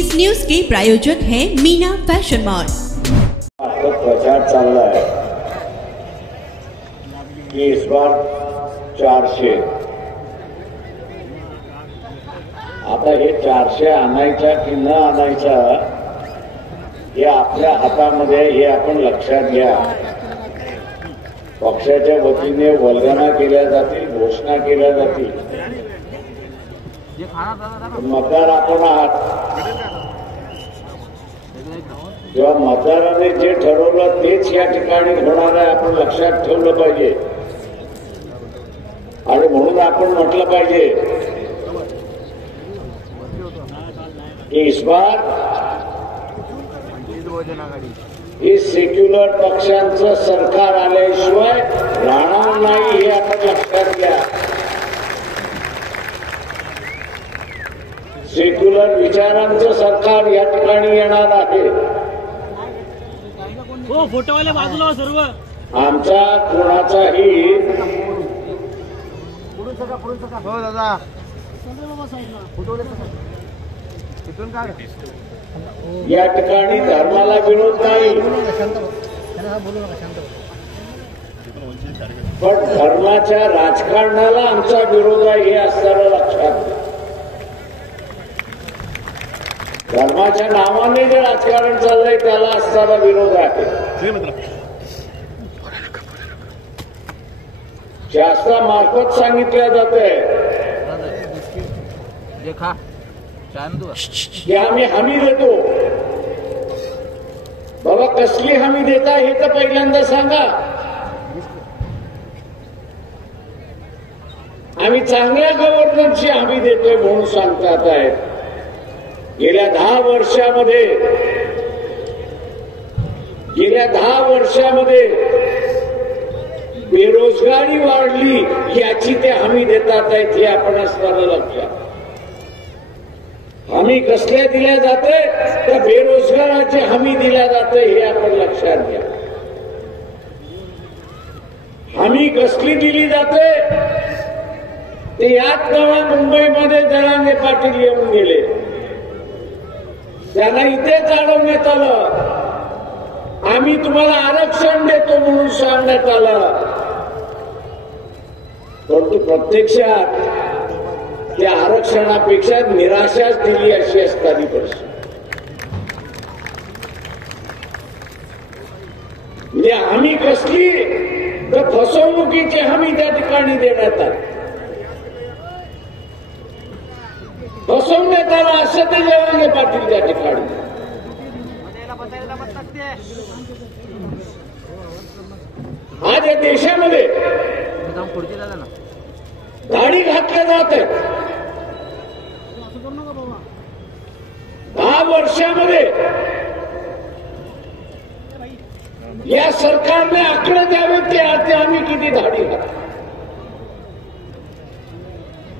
इस news के प्रायोजक हैं Meena fashion mall. प्रचार चालला है कि इस बार 400 आता हे 400 आणायच्या की न आणायच्या हे आपल्या हातामध्ये, हे आपण लक्षात घ्या। पक्षाच्या वतीने वल्गना केल्या जातील, घोषणा केल्या जातील, मतदार आपण आहात। जेव्हा मतदाराने जे ठरवलं तेच या ठिकाणी होणार आहे, आपण लक्षात ठेवलं पाहिजे। आणि म्हणून आपण म्हटलं पाहिजे की इस बार हे सेक्युलर पक्षांचं सरकार आल्याशिवाय राहणार नाही, हे आपण लक्षात घ्या। सेक्युलर विचारांचं सरकार या ठिकाणी येणार आहे। फोटोवाले बाजूला सर्व आमचा कोणाचाही हो दादा या ठिकाणी धर्माला विरोध नाही, पण धर्माच्या राजकारणाला आमचा विरोध आहे, हे असताना लक्षात घ्या। धर्माच्या नावाने जे राजकारण चाललंय त्याला असताना विरोध आहे। शासनामार्फत सांगितलं जाते की आम्ही हमी देतो। बाबा कसली हमी देता हे तर पहिल्यांदा सांगा। आम्ही चांगल्या गव्हर्नन्सची हमी देतोय म्हणून सांगतात आहेत। गेल्या 10 वर्षामध्ये बेरोजगारी वाढली याची ते हमी देतात आहेत, हे आपण असताना लक्षात। हमी कसल्या दिल्या जाते तर बेरोजगाराची हमी दिल्या जाते, हे आपण लक्षात घ्या। हमी कसली दिली जाते ते याच नव्या मुंबईमध्ये जरांगे पाटील येऊन गेले, त्यांना इथेच अडवण्यात आलं। आम्ही तुम्हाला आरक्षण देतो म्हणून सांगण्यात आलं, परंतु प्रत्यक्षात त्या आरक्षणापेक्षा निराशाच दिली अशी असताना परिस्थिती। म्हणजे हमी कसली तर फसवणुकीची हमी त्या ठिकाणी देण्यात आली, फसवण्यात आलं असं ते जरांगे पाटील त्या ठिकाणी। आज या देशामध्ये दाढी घातल्या जात आहे। 10 वर्षामध्ये या सरकारने आकडे द्यावे ते आम्ही किती दाढी घातली।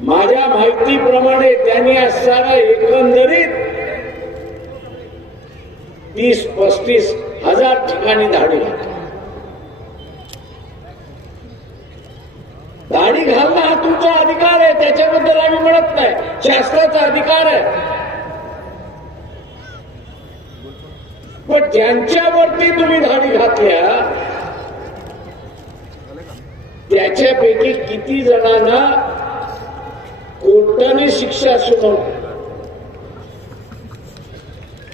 माझ्या माहितीप्रमाणे त्यांनी असताना एकंदरीत 30-35 हजार ठिकाणी दाढी घातली। दाढी घालणं हा तुमचा अधिकार आहे, त्याच्याबद्दल आम्ही म्हणत नाही, शासनाचा अधिकार आहे। पण ज्यांच्यावरती तुम्ही दाढी घातल्या त्याच्यापैकी किती जणांना कोर्टाने शिक्षा सुनावली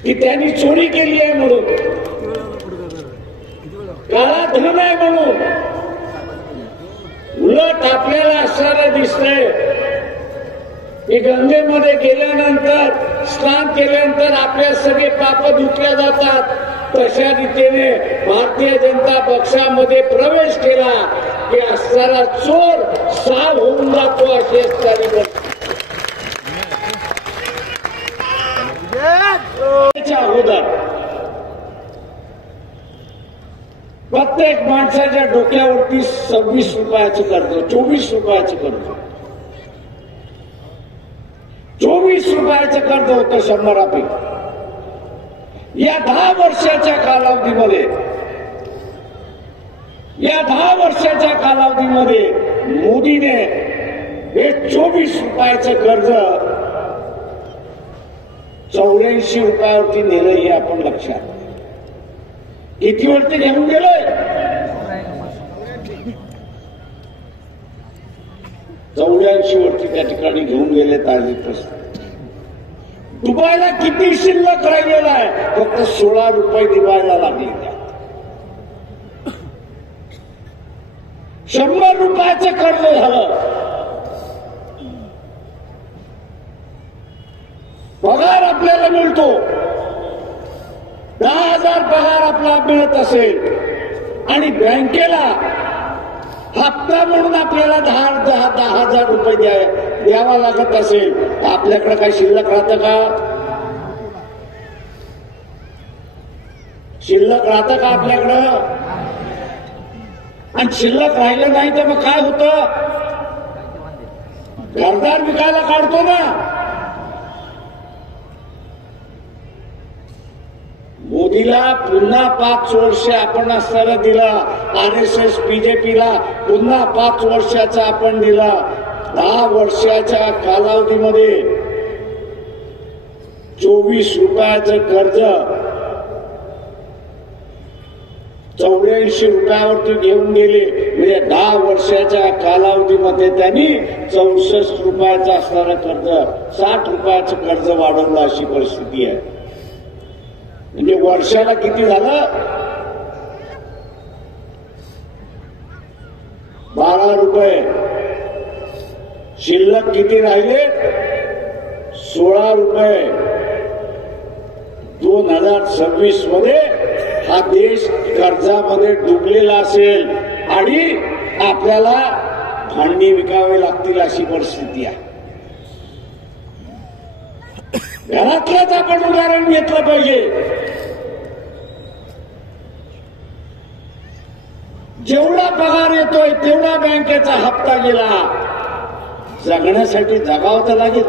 की त्यांनी चोरी केली आहे म्हणून, काळा धन आहे म्हणून। उलट आपल्याला असणारं दिसतंय की गंगेमध्ये गेल्यानंतर, स्नान केल्यानंतर आपल्या सगळे पाप धुतल्या जातात। तशा रीतीने भारतीय जनता पक्षामध्ये प्रवेश केला की असणारा चोर साफ होऊन जातो अशी असणारी अगोदर प्रत्येक माणसाच्या डोक्यावरती 26 रुपयाचं कर्ज, 24 रुपयाचं कर्ज, 24 रुपयाचं कर्ज होतं 100पैकी। या 10 वर्षाच्या कालावधीमध्ये मोदीने हे 24 रुपयाचं कर्ज 84 रुपयावरती नेलं हे आपण लक्षात. कितीवरती घेऊन गेलोय? 84 वरती त्या ठिकाणी घेऊन गेले ताजी. दुबईला किती शिल्लक राहिलेला आहे? फक्त 16 रुपये दिवायला लागले. 100 रुपयाचं कर्ज झालं. पगार आपल्याला मिळतो, 10,000 पगार आपला मिळत असेल आणि बँकेला हप्ता म्हणून आपल्याला 10,000 रुपये द्यावा लागत असेल तर आपल्याकडे काय शिल्लक राहतं का? शिल्लक राहतं का आपल्याकडं? आणि शिल्लक राहिलं नाही तर मग काय होतं? घरदार विकायला काढतो ना. मोदीला पुन्हा 5 वर्ष आपण असताना दिला, RSS बीजेपीला पुन्हा 5 वर्षाचा आपण दिला. 10 वर्षाच्या कालावधीमध्ये 24 रुपयाचं कर्ज 84 रुपयावरती घेऊन गेले. म्हणजे 10 वर्षाच्या कालावधीमध्ये त्यांनी 64 रुपयाचं असणारं कर्ज 60 रुपयाचं कर्ज वाढवलं, अशी परिस्थिती आहे. म्हणजे वर्षाला किती झालं? 12 रुपये. शिल्लक किती राहिले? 16 रुपये. 2026 मध्ये हा देश कर्जामध्ये डुबलेला असेल आणि आपल्याला भांडी विकावे लागतील, अशी परिस्थिती आहे. घरातलंच आपण उदाहरण घेतलं पाहिजे. जेवढा पगार येतोय तेवढा बँकेचा हप्ता गेला. जगण्यासाठी जगावं तर लागेल.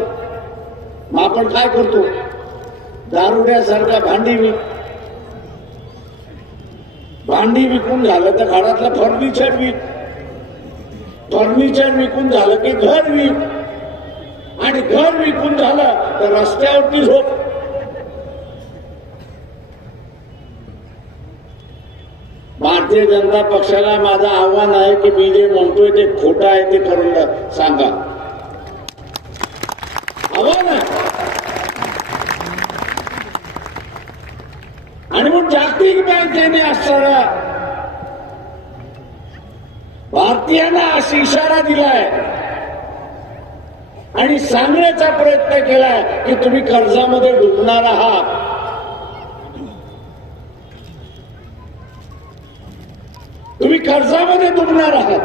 मग आपण काय करतो? दारुड्यासारखा भांडी विकून झालं तर घरातलं फर्निचर विकून झालं की घर विक, आणि घर विकून झालं तर रस्त्यावरती झोप. भारतीय जनता पक्षाला माझं आव्हान आहे की मी जे म्हणतोय ते खोटं आहे ते करून सांगा. आव्हान आहे. आणि मग जागतिक बँकेने असणारा भारतीयांना असा इशारा दिलाय आणि सांगण्याचा प्रयत्न केलाय की तुम्ही कर्जामध्ये डुबणार आहात. तुम्ही कर्जामध्ये डुबणार आहात.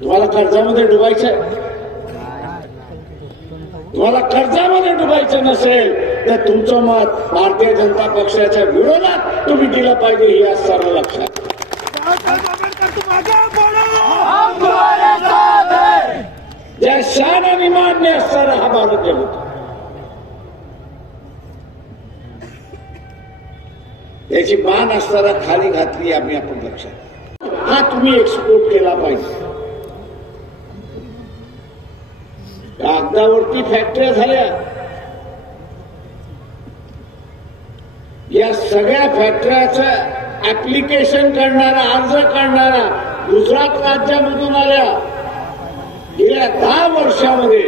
तुम्हाला कर्जामध्ये डुबायचं, तुम्हाला कर्जामध्ये डुबायचं नसेल तर तुमचं मत भारतीय जनता पक्षाच्या विरोधात तुम्ही दिलं पाहिजे, हे असं लक्षात. ज्या शान आणि मान्य असणारा हा भारत होता, याची मान असताना खाली घातली आम्ही आपण लक्षात. हा तुम्ही एक्सपोर्ट केला पाहिजे. कागदावरती फॅक्टऱ्या झाल्या, या सगळ्या फॅक्टऱ्याचं ऍप्लिकेशन करणारा, अर्ज करणारा गुजरात राज्यामधून आल्या. गेल्या 10 वर्षामध्ये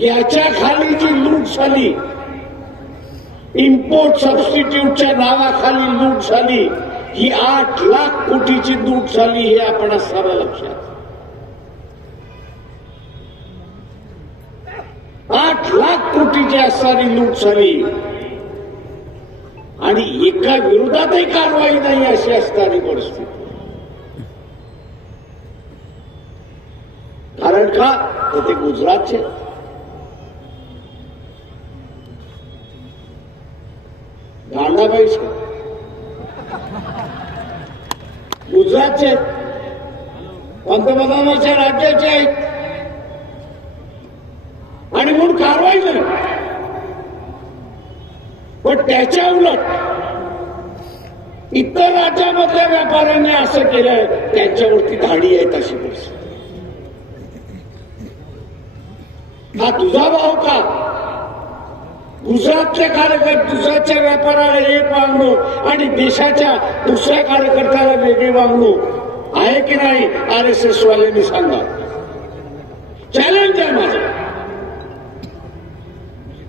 याच्या खाली जी लूट झाली, इम्पोर्ट सबस्टिट्यूटच्या नावाखाली लूट झाली, ही 8 लाख कोटीची लूट झाली, हे आपण असताना लक्षात. 8 लाख कोटीची असणारी लूट झाली आणि एका विरोधातही कारवाई नाही, अशी असणारी परिस्थिती. कारण का? तर ते गुजरातचे गांडाबाईचे, गुजरातचे, पंतप्रधानाच्या राज्याचे आहेत आणि म्हणून कारवाई नाही. पण त्याच्या उलट इतर राज्यामधल्या व्यापाऱ्यांनी असं केलं, त्यांच्यावरती धाडी आहे तशी परिस्थिती. हा तुझा भाव का? गुजरातच्या गुजरातच्या व्यापाऱ्याला एक वागणूक आणि देशाच्या दुसऱ्या कार्यकर्त्याला वेगळी वागणूक आहे की नाही? RSS वाल्यांनी सांगा. चॅलेंज आहे माझं.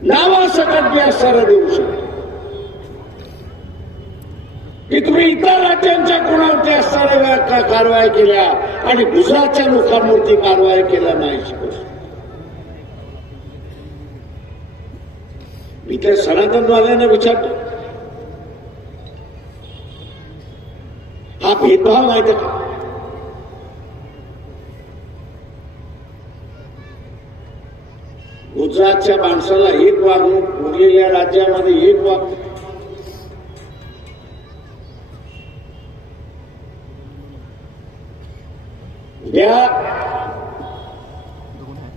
नावासकट मी असणारा देऊ शकतो की तुम्ही इतर राज्यांच्या कोणावरती असणाऱ्या कारवाया केल्या आणि गुजरातच्या लोकांवरती कारवाया केल्या नाही. मी त्या सनातनवाल्यांना विचारतो, हा भेदभाव नाही का? गुजरातच्या माणसाला एक वागणूक, उरलेल्या राज्यामध्ये एक वागणूक.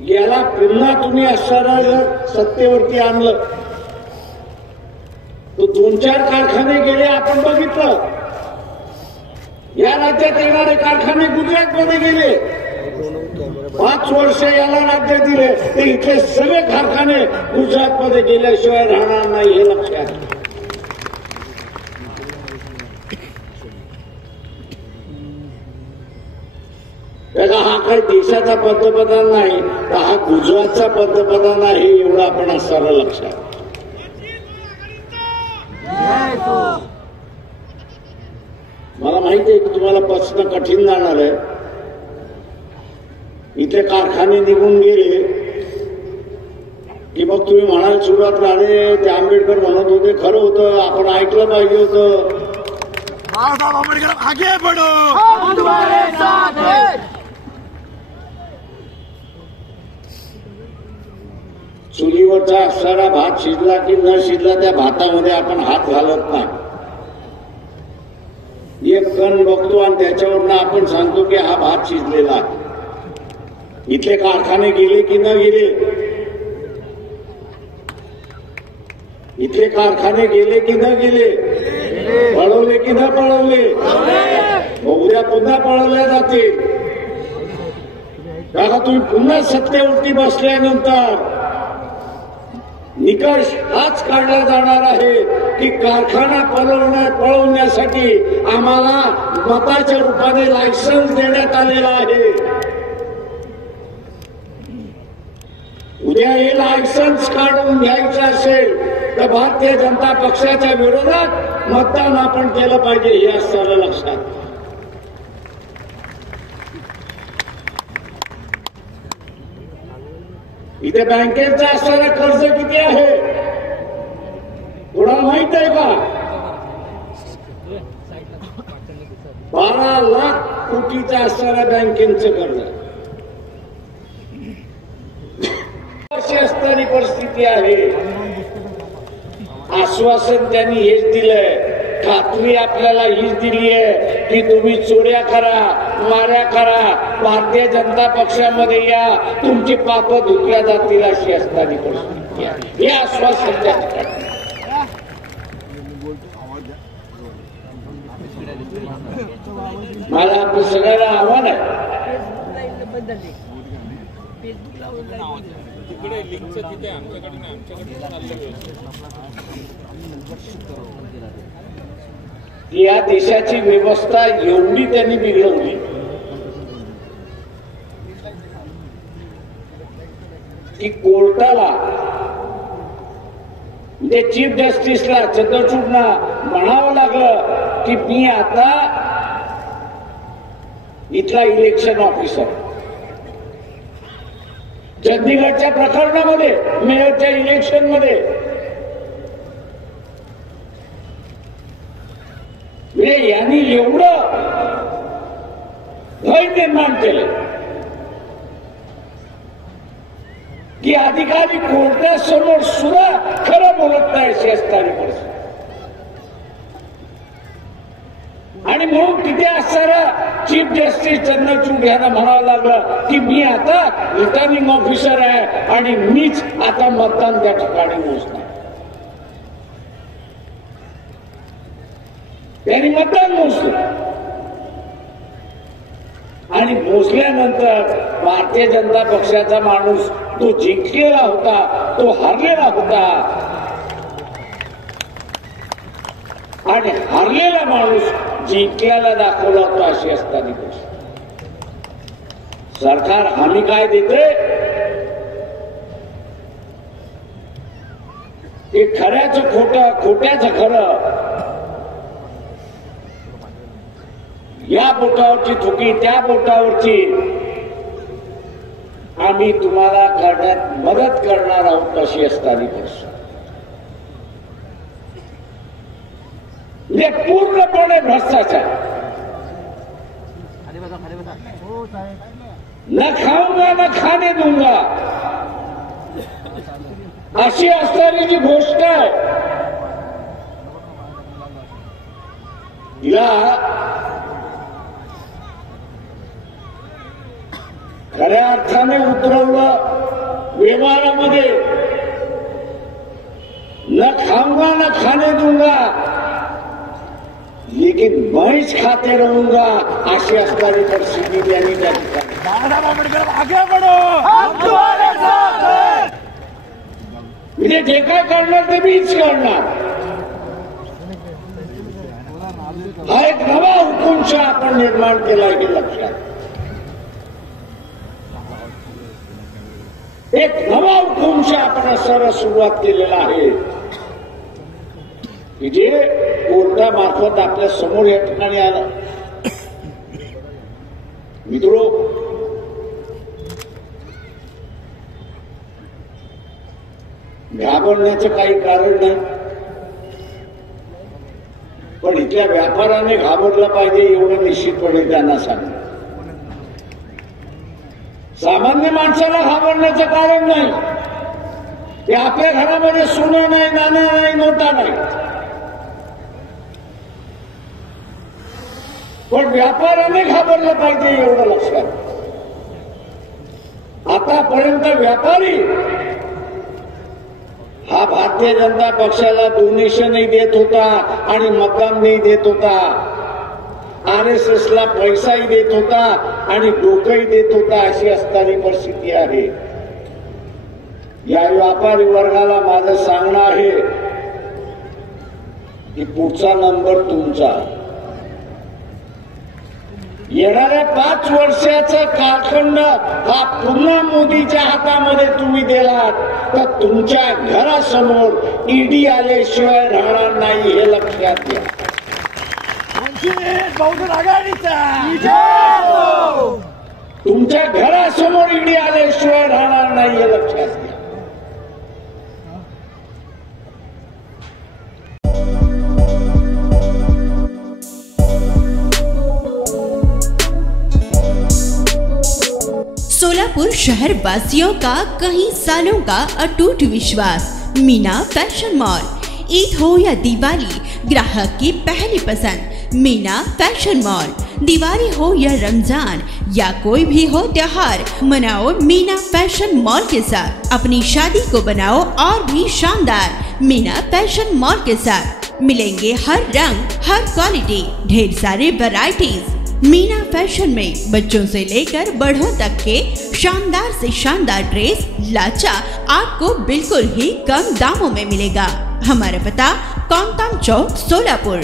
याला पुन्हा तुम्ही असणारा जर सत्तेवरती आणलं तो 2-4 कारखाने गेले आपण बघितलं. या राज्यात येणारे कारखाने गुजरातमध्ये गेले. 5 वर्ष याला राज्य दिले ते इथले सगळे कारखाने गुजरातमध्ये गेल्याशिवाय राहणार नाही हे लक्षात. त्याला हा काही देशाचा पंतप्रधान नाही, तर हा गुजरातचा पंतप्रधान आहे एवढं आपण असणारा लक्षात. मला माहिती आहे की तुम्हाला पचणं कठीण जाणार आहे. इथे कारखाने निघून गेले की मग तुम्ही म्हणाल सुरुवात राहिले ते आंबेडकर म्हणत होते खरं होतं, आपण ऐकलं पाहिजे होतं. बाबासाहेब आंबेडकर आगे बढ़ो, हम तुम्हारे साथ हैं. चुलीवरचा असणारा भात शिजला की न शिजला त्या भातामध्ये आपण हात घालत नाही. एक कण बघतो आणि त्याच्यावरनं आपण सांगतो की हा भात शिजलेला आहे. इथले कारखाने गेले की न गेले? इथले कारखाने गेले की न गेले? पळवले की न पळवले? उद्या पुन्हा पळवल्या जातील. काका तुम्ही पुन्हा सत्तेवरती बसल्यानंतर निकष हाच काढला जाणार आहे की कारखाना पळवण्यासाठी आम्हाला मताच्या रूपाने लायसन्स देण्यात आलेला आहे. उद्या हे लायसन्स काढून घ्यायचं असेल तर भारतीय जनता पक्षाच्या विरोधात मतदान आपण केलं पाहिजे हे असणारं लक्षात. इथे बँकेचं असणारं कर्ज किती आहे कोणाला माहित आहे का? 12 लाख कोटीचं असणाऱ्या बँकेचं कर्ज. अशी असणारी परिस्थिती आहे. आश्वासन त्यांनी हेच दिलंय, खात्री आपल्याला हीच दिली आहे की तुम्ही चोऱ्या करा, माऱ्या करा, भारतीय जनता पक्षामध्ये या, तुमची पापं धुतल्या जातील अशी असणारी परिस्थिती आहे. हे आश्वासन त्या ठिकाणी. मला आपल्या सगळ्याला आव्हान आहे, या देशाची व्यवस्था एवढी त्यांनी बिघडवली की कोर्टाला म्हणजे चीफ जस्टिसला चंद्रचूडना म्हणावं लागलं की मी आता इथला इलेक्शन ऑफिसर. चंदीगडच्या प्रकरणामध्ये, मेयरच्या इलेक्शन मध्ये म्हणजे यांनी एवढं भय निर्माण केलं की अधिकारी कोर्टासमोर सुद्धा खरं बोलत नाही अशी असणारी परिस्थिती. आणि म्हणून तिथे असणारा चीफ जस्टिस चंद्रचूड यांना म्हणावं लागलं की मी आता रिटर्निंग ऑफिसर आहे आणि मीच आता मतदान त्या ठिकाणी मोजणार. त्यांनी मतदान मोजलं आणि मोजल्यानंतर भारतीय जनता पक्षाचा माणूस तो जिंकलेला होता, तो हारलेला होता आणि हारलेला माणूस जिंकल्याला दाखवला होता. अशी असताना सरकार हमी काय देते की खऱ्याचं खोटं, खोट्याचं खरं, या बोटावरची थुकी त्या बोटावरची आम्ही तुम्हाला करण्यात मदत करणार आहोत. अशी असताना म्हणजे पूर्णपणे भ्रष्टाचार. न खाऊंगा न खाने दूंगा अशी असणारी जी गोष्ट आहे तिला खऱ्या अर्थाने उतरवलं व्यवहारामध्ये. न खाऊंगा न खाने दूंगा लेकिन भैंस खाते रहूंगा अशी असणारी परिस्थिती त्यांनी त्या ठिकाणी. बाळासाहेब आंबेडकर आगे बढ़ो, हम तुम्हारे साथ हैं. म्हणजे जे काय करणार ते मीच करणार. हा एक नवा हुकुमशहा आपण निर्माण केला हे लक्षात. एक नवा हुकुमशहा आपण असं सुरुवात केलेला आहे की जे कोर्टामार्फत आपल्या समोर या ठिकाणी आलं. मित्रो, घाबरण्याचं काही कारण नाही, पण इथल्या व्यापाऱ्याने घाबरलं पाहिजे एवढं निश्चितपणे त्यांना सांगितलं. सामान्य माणसाला घाबरण्याचं कारण नाही. ते आपल्या घरामध्ये सोनं नाही, नाणं नाही, नोटा नाही, पण व्यापाऱ्याने घाबरलं पाहिजे एवढं लक्षात. आतापर्यंत व्यापारी हा भारतीय जनता पक्षाला डोनेशनही देत होता आणि मतदानही देत होता, RSS ला पैसाही देत होता आणि डोकंही देत होता. अशी असणारी परिस्थिती आहे. या व्यापारी वर्गाला माझं सांगणं आहे की पुढचा नंबर तुमचा. येणाऱ्या 5 वर्षाचा कालखंड हा पुन्हा मोदीच्या हातामध्ये तुम्ही दिलात तर तुमच्या घरासमोर ईडी आल्याशिवाय राहणार नाही हे लक्षात घ्या. बहुजन आघाडीचा तुमच्या घरासमोर ईडी आल्याशिवाय राहणार नाही हे लक्षात घ्या. सोलापुर शहर वासियों का कई सालों का अटूट विश्वास मीना फैशन मॉल. ईद हो या दिवाली, ग्राहक की पहली पसंद मीना फैशन मॉल. दिवाली हो या रमजान या कोई भी हो त्योहार, मनाओ मीना फैशन मॉल के साथ. अपनी शादी को बनाओ और भी शानदार मीना फैशन मॉल के साथ. मिलेंगे हर रंग, हर क्वालिटी, ढेर सारे वैरायटीज. मीना फैशन में बच्चों से लेकर बड़ों तक के शानदार से शानदार ड्रेस लाचा आपको बिल्कुल ही कम दामों में मिलेगा. हमारा पता कॉमकाम चौक सोलापुर.